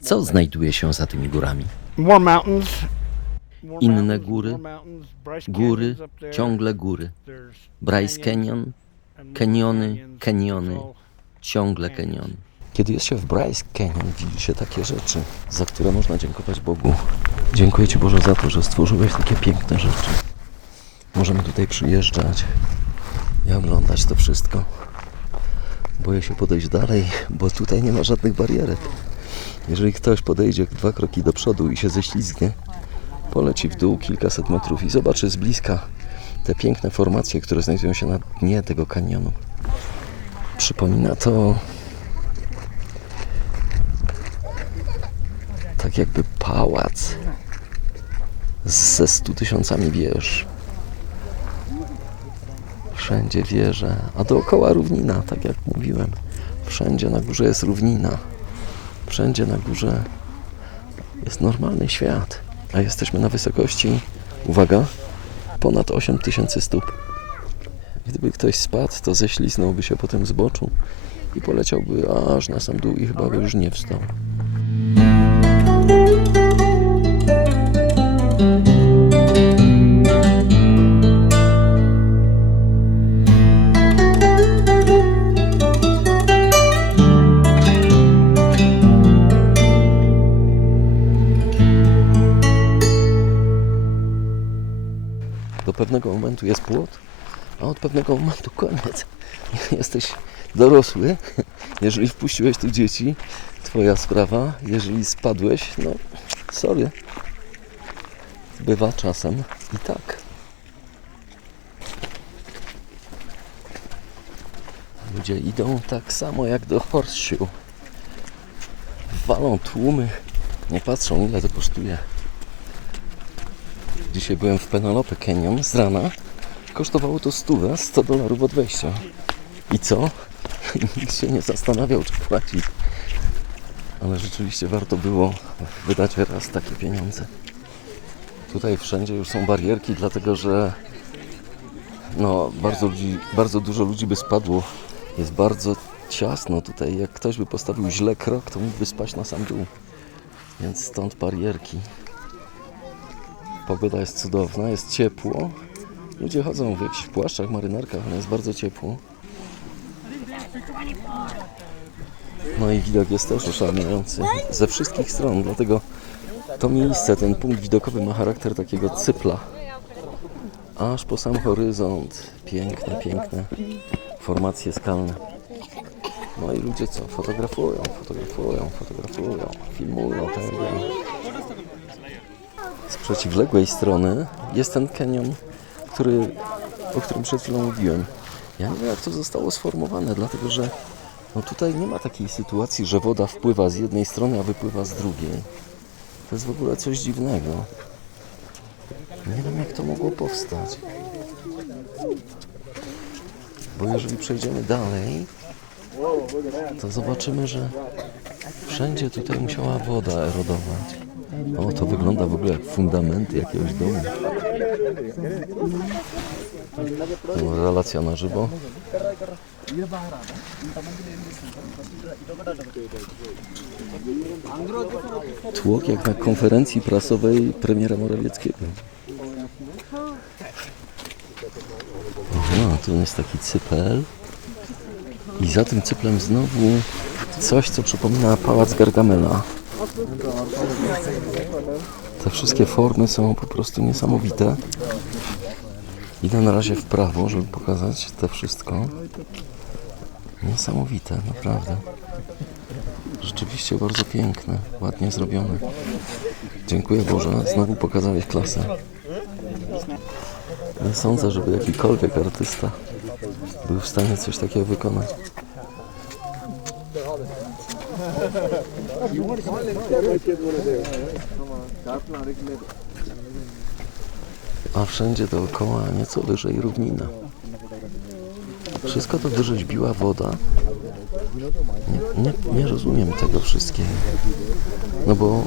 Co znajduje się za tymi górami? Inne góry, góry, ciągle góry. Bryce Canyon, kaniony, ciągle kaniony. Kiedy jest się w Bryce Canyon, widzi się takie rzeczy, za które można dziękować Bogu. Dziękuję Ci, Boże, za to, że stworzyłeś takie piękne rzeczy. Możemy tutaj przyjeżdżać i oglądać to wszystko. Boję się podejść dalej, bo tutaj nie ma żadnych barierek. Jeżeli ktoś podejdzie 2 kroki do przodu i się ześlizgnie, poleci w dół kilkaset metrów i zobaczy z bliska te piękne formacje, które znajdują się na dnie tego kanionu. Przypomina to tak jakby pałac ze 100 000 wież. Wszędzie wieże, a dookoła równina, tak jak mówiłem. Wszędzie na górze jest równina. Wszędzie na górze jest normalny świat. A jesteśmy na wysokości, uwaga, ponad 8000 stóp. Gdyby ktoś spadł, to ześliznąłby się po tym zboczu i poleciałby aż na sam dół i chyba by już nie wstał. Do pewnego momentu jest płot, a od pewnego momentu koniec. Jesteś dorosły, jeżeli wpuściłeś tu dzieci, twoja sprawa. Jeżeli spadłeś, no sorry. Bywa czasem i tak. Ludzie idą tak samo jak do Horseshoe. Walą tłumy, nie patrzą ile to kosztuje. Dzisiaj byłem w Penelope Canyon z rana. Kosztowało to $100 od wejścia. I co? Nikt się nie zastanawiał, czy płacić. Ale rzeczywiście warto było wydać raz takie pieniądze. Tutaj wszędzie już są barierki, dlatego że bardzo dużo ludzi by spadło. Jest bardzo ciasno tutaj. Jak ktoś by postawił źle krok, to mógłby spaść na sam dół. Więc stąd barierki. Pogoda jest cudowna, jest ciepło. Ludzie chodzą w jakichś płaszczach, marynarkach, ale jest bardzo ciepło. No i widok jest też oszałamiający ze wszystkich stron, dlatego to miejsce, ten punkt widokowy ma charakter takiego cypla. Aż po sam horyzont. Piękne, piękne formacje skalne. No i ludzie co? Fotografują, filmują tego. Z przeciwległej strony jest ten kanion, o którym przed chwilą mówiłem. Ja nie wiem, jak to zostało sformowane, dlatego że tutaj nie ma takiej sytuacji, że woda wpływa z jednej strony, a wypływa z drugiej. To jest w ogóle coś dziwnego. Nie wiem, jak to mogło powstać. Bo jeżeli przejdziemy dalej, to zobaczymy, że wszędzie tutaj musiała woda erodować. O, to wygląda w ogóle jak fundamenty jakiegoś domu. Relacja na żywo. Tłok jak na konferencji prasowej premiera Morawieckiego. No, tu jest taki cypel. I za tym cyplem znowu coś, co przypomina pałac Gargamela. Te wszystkie formy są po prostu niesamowite. Idę na razie w prawo, żeby pokazać to wszystko. Niesamowite, naprawdę. Rzeczywiście bardzo piękne, ładnie zrobione. Dziękuję Boże, znowu pokazałeś klasę. Nie sądzę, żeby jakikolwiek artysta był w stanie coś takiego wykonać. A wszędzie dookoła nieco wyżej równina. Wszystko to wyrzeźbiła woda. Nie rozumiem tego wszystkiego. No bo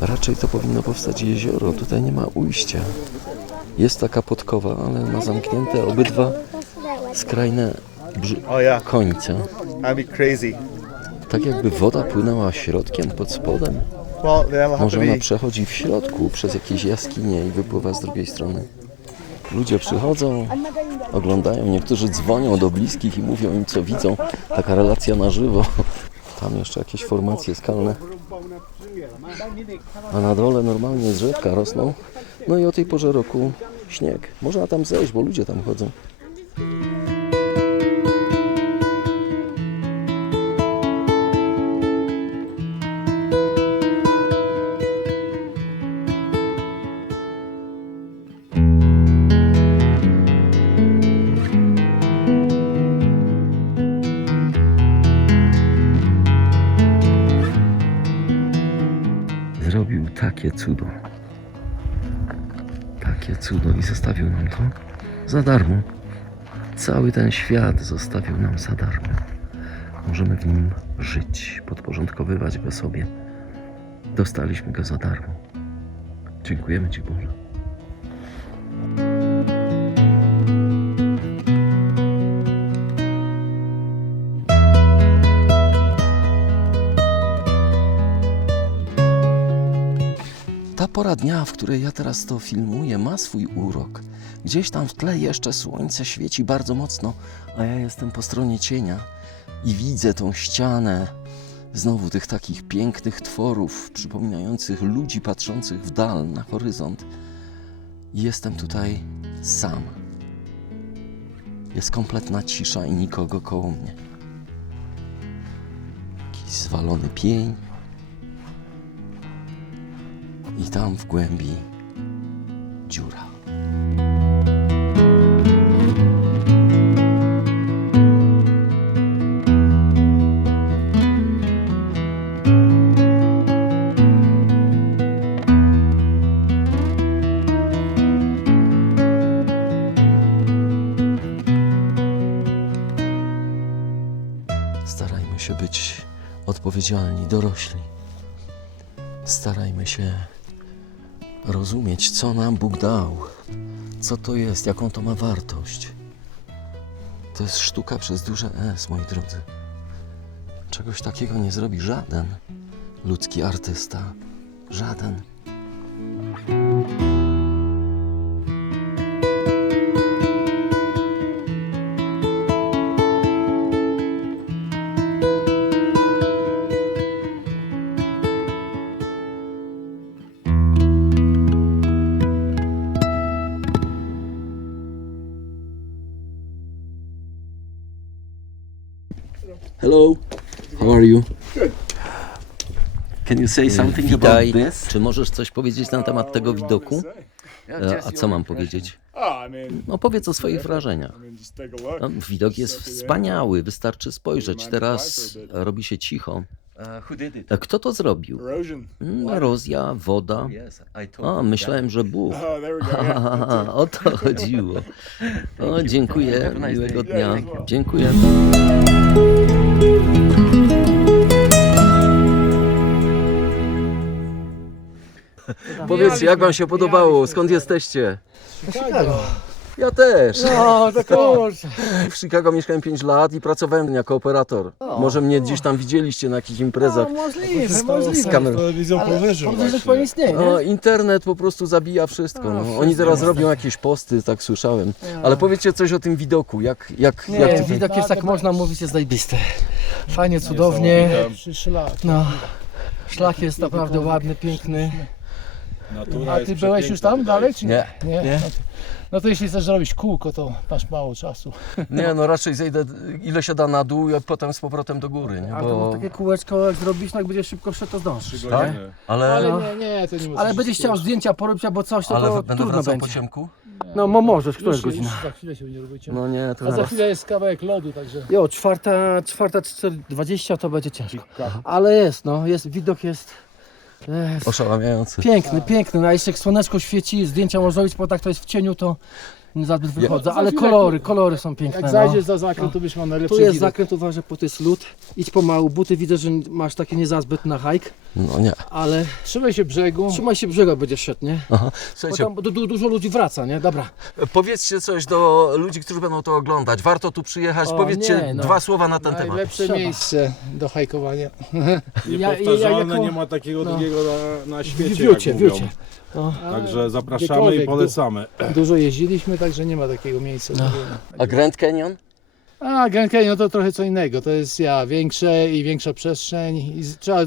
raczej to powinno powstać jezioro. Tutaj nie ma ujścia. Jest taka podkowa, ale ma zamknięte obydwa skrajne końce. Tak jakby woda płynęła środkiem pod spodem. Może ona przechodzi w środku przez jakieś jaskinie i wypływa z drugiej strony. Ludzie przychodzą, oglądają, niektórzy dzwonią do bliskich i mówią im, co widzą. Taka relacja na żywo. Tam jeszcze jakieś formacje skalne. A na dole normalnie drzewka rosną. No i o tej porze roku śnieg. Można tam zejść, bo ludzie tam chodzą. Zrobił takie cudo. Takie cudo i zostawił nam to za darmo. Cały ten świat zostawił nam za darmo. Możemy w nim żyć, podporządkowywać go sobie. Dostaliśmy go za darmo. Dziękujemy Ci, Boże. Ta pora dnia, w której ja teraz to filmuję, ma swój urok. Gdzieś tam w tle jeszcze słońce świeci bardzo mocno, a ja jestem po stronie cienia i widzę tą ścianę znowu tych takich pięknych tworów, przypominających ludzi patrzących w dal, na horyzont. I jestem tutaj sam. Jest kompletna cisza i nikogo koło mnie. Jakiś zwalony pień. I tam w głębi dziura. Starajmy się być odpowiedzialni, dorośli. Starajmy się rozumieć, co nam Bóg dał, co to jest, jaką to ma wartość. To jest sztuka przez duże S, moi drodzy. Czegoś takiego nie zrobi żaden ludzki artysta. Żaden. Hello, how are you? Can you say something about this? Czy możesz coś powiedzieć na temat tego widoku? A co mam powiedzieć? No powiedz o swoich wrażeniach. No, widok jest wspaniały, wystarczy spojrzeć. Teraz robi się cicho. Kto to zrobił? Erozja, woda. O, myślałem, że Bóg. O to chodziło. O, dziękuję, miłego dnia. Dziękuję. Powiedzcie, jak wam się podobało? Skąd jesteście? Chicago. Ja też. No, to kurczę. W Chicago mieszkałem 5 lat i pracowałem jako operator. Może mnie gdzieś tam widzieliście na jakichś imprezach. No, możliwe, z możliwe. kamerą. Telewizją powyżej Podwyżek po istnieje, No, nie? internet po prostu zabija wszystko. No. Oni teraz robią jakieś posty, tak słyszałem. Ale powiedzcie coś o tym widoku. Jak Nie, to... widok jest, tak można mówić, jest zajebisty. Fajnie, cudownie. No, szlak jest naprawdę ładny, piękny. Natura A jest ty byłeś już tam dalej, czy nie? Nie. No to jeśli chcesz zrobić kółko, to masz mało czasu. Nie, no raczej zejdę ile się da na dół i potem z powrotem do góry. Nie? Ale to takie kółeczko jak zrobisz, no jak będziesz szybko szedł, to zdążysz. Tak? Ale Nie, to nie ale będziesz chciał zdjęcia porobić albo coś, to, to będę trudno wracał będzie. po ciemku? No możesz, która jest Już godzina? za chwilę się nie robicie. No nie, to A za zaraz. chwilę jest kawałek lodu, także... Jo, 4:20 to będzie ciężko. Ale jest, no, widok jest Oszałamiający. piękny, piękny. No, a jeszcze jak słoneczko świeci, zdjęcia można robić, bo tak to jest w cieniu, to nie za zbyt wychodzę, za ale chwilę- kolory są piękne. Jak no. zajdziesz za zakręt, to byś miał najlepszy Tu jest widok. zakręt, uważaj, bo to jest lód. Idź pomału, buty widzę, że masz takie nie za zbyt na hike, No nie. ale Trzymaj się brzegu. trzymaj się brzega, będzie szedł, nie? Aha. Bo Słuchajcie, tam dużo ludzi wraca, nie? Dobra. powiedzcie coś do ludzi, którzy będą to oglądać. Warto tu przyjechać. O, Powiedzcie nie, no. 2 słowa na ten temat. Najlepsze Trzeba. miejsce do hajkowania. Niepowtarzalne, jako- nie ma takiego no. drugiego na świecie, Wiucie, jak mówią. wiucie. No. Także zapraszamy Gdziekolwiek, i polecamy. Dużo jeździliśmy, także nie ma takiego miejsca. No. A Grand Canyon? A Grand Canyon to trochę co innego. To jest większe i większa przestrzeń. I trzeba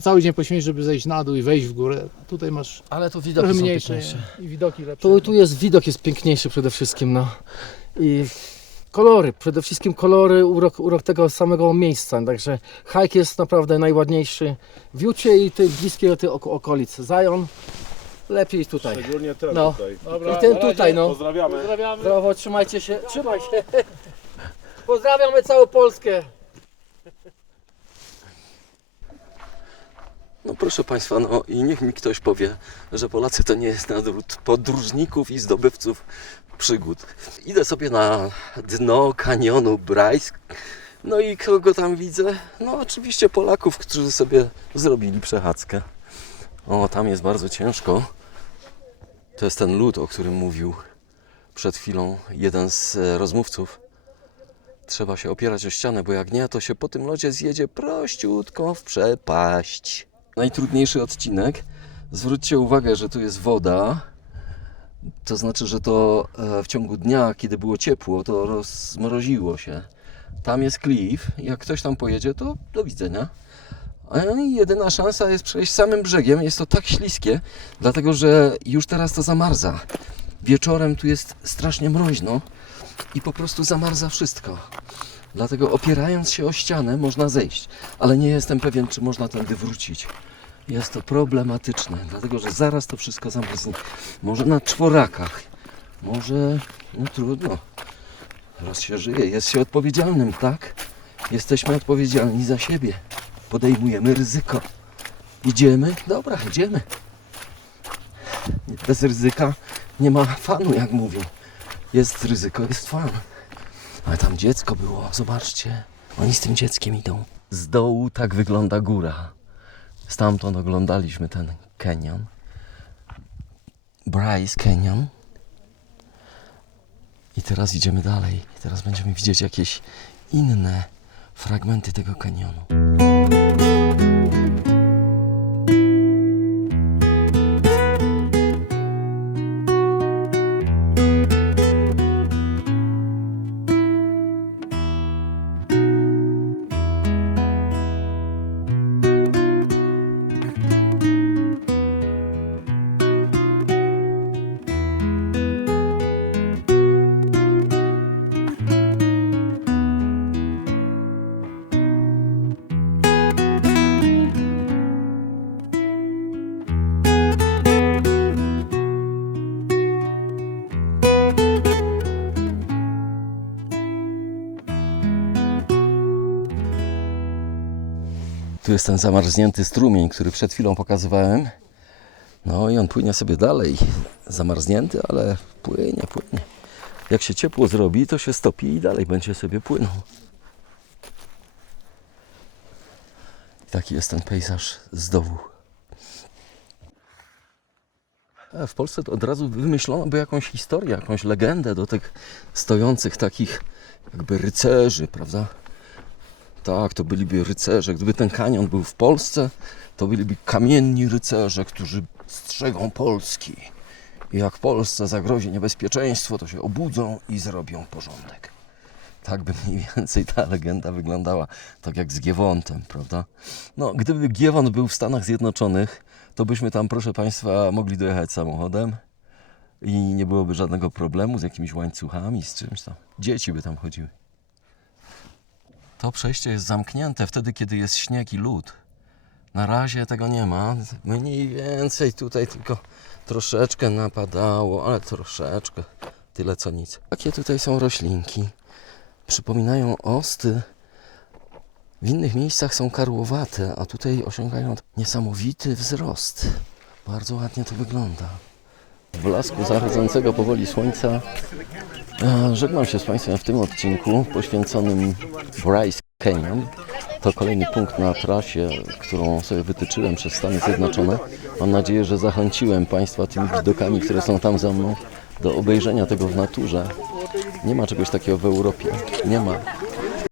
cały dzień poświęcić, żeby zejść na dół i wejść w górę. Tutaj masz Ale tu trochę widoki są mniejsze piękniejsze. i widoki lepsze. Tu jest widok jest piękniejszy przede wszystkim, no. I kolory, przede wszystkim kolory, urok tego samego miejsca, także hike jest naprawdę najładniejszy w Jucie i tej bliskie okolic. Zion, lepiej tutaj. Szczególnie ten No. tutaj. I ten tutaj, no. Pozdrawiamy. Brawo, trzymajcie się, trzymaj się. Pozdrawiamy całą Polskę. No proszę Państwa, no i niech mi ktoś powie, że Polacy to nie jest naród podróżników i zdobywców przygód. Idę sobie na dno kanionu Bryce. No i kogo tam widzę? No oczywiście Polaków, którzy sobie zrobili przechadzkę. O, tam jest bardzo ciężko. To jest ten lód, o którym mówił przed chwilą jeden z rozmówców. Trzeba się opierać o ścianę, bo jak nie, to się po tym lodzie zjedzie prościutko w przepaść. Najtrudniejszy odcinek. Zwróćcie uwagę, że tu jest woda. To znaczy, że to w ciągu dnia, kiedy było ciepło, to rozmroziło się. Tam jest klif. Jak ktoś tam pojedzie, to do widzenia. A jedyna szansa jest przejść samym brzegiem. Jest to tak śliskie, dlatego że już teraz to zamarza. Wieczorem tu jest strasznie mroźno i po prostu zamarza wszystko. Dlatego opierając się o ścianę można zejść, ale nie jestem pewien, czy można tędy wrócić. Jest to problematyczne, dlatego że zaraz to wszystko zamarznie. Może na czworakach, może, no trudno. Raz się żyje, jest się odpowiedzialnym, tak? Jesteśmy odpowiedzialni za siebie. Podejmujemy ryzyko. Idziemy? Dobra, idziemy. Bez ryzyka nie ma fanu, jak mówią. Jest ryzyko, jest fan. Ale tam dziecko było, zobaczcie. Oni z tym dzieckiem idą. Z dołu tak wygląda góra. Stamtąd oglądaliśmy ten canyon. Bryce Canyon. I teraz idziemy dalej. I teraz będziemy widzieć jakieś inne fragmenty tego kanionu. Tu jest ten zamarznięty strumień, który przed chwilą pokazywałem. No i on płynie sobie dalej. Zamarznięty, ale płynie. Jak się ciepło zrobi, to się stopi i dalej będzie sobie płynął. I taki jest ten pejzaż z dołu. A w Polsce to od razu wymyślono by jakąś historię, jakąś legendę do tych stojących takich jakby rycerzy, prawda? Tak, to byliby rycerze. Gdyby ten kanion był w Polsce, to byliby kamienni rycerze, którzy strzegą Polski. I jak Polsce zagrozi niebezpieczeństwo, to się obudzą i zrobią porządek. Tak by mniej więcej ta legenda wyglądała, tak jak z Giewontem, prawda? No, gdyby Giewont był w Stanach Zjednoczonych, to byśmy tam, proszę Państwa, mogli dojechać samochodem i nie byłoby żadnego problemu z jakimiś łańcuchami, z czymś tam. Dzieci by tam chodziły. To przejście jest zamknięte wtedy, kiedy jest śnieg i lód. Na razie tego nie ma. Mniej więcej tutaj tylko troszeczkę napadało, ale troszeczkę. Tyle co nic. Takie tutaj są roślinki. Przypominają osty. W innych miejscach są karłowate, a tutaj osiągają niesamowity wzrost. Bardzo ładnie to wygląda. W blasku zachodzącego powoli słońca żegnam się z Państwem w tym odcinku poświęconym Bryce Canyon. To kolejny punkt na trasie, którą sobie wytyczyłem przez Stany Zjednoczone. Mam nadzieję, że zachęciłem Państwa tymi widokami, które są tam za mną, do obejrzenia tego w naturze. Nie ma czegoś takiego w Europie. Nie ma.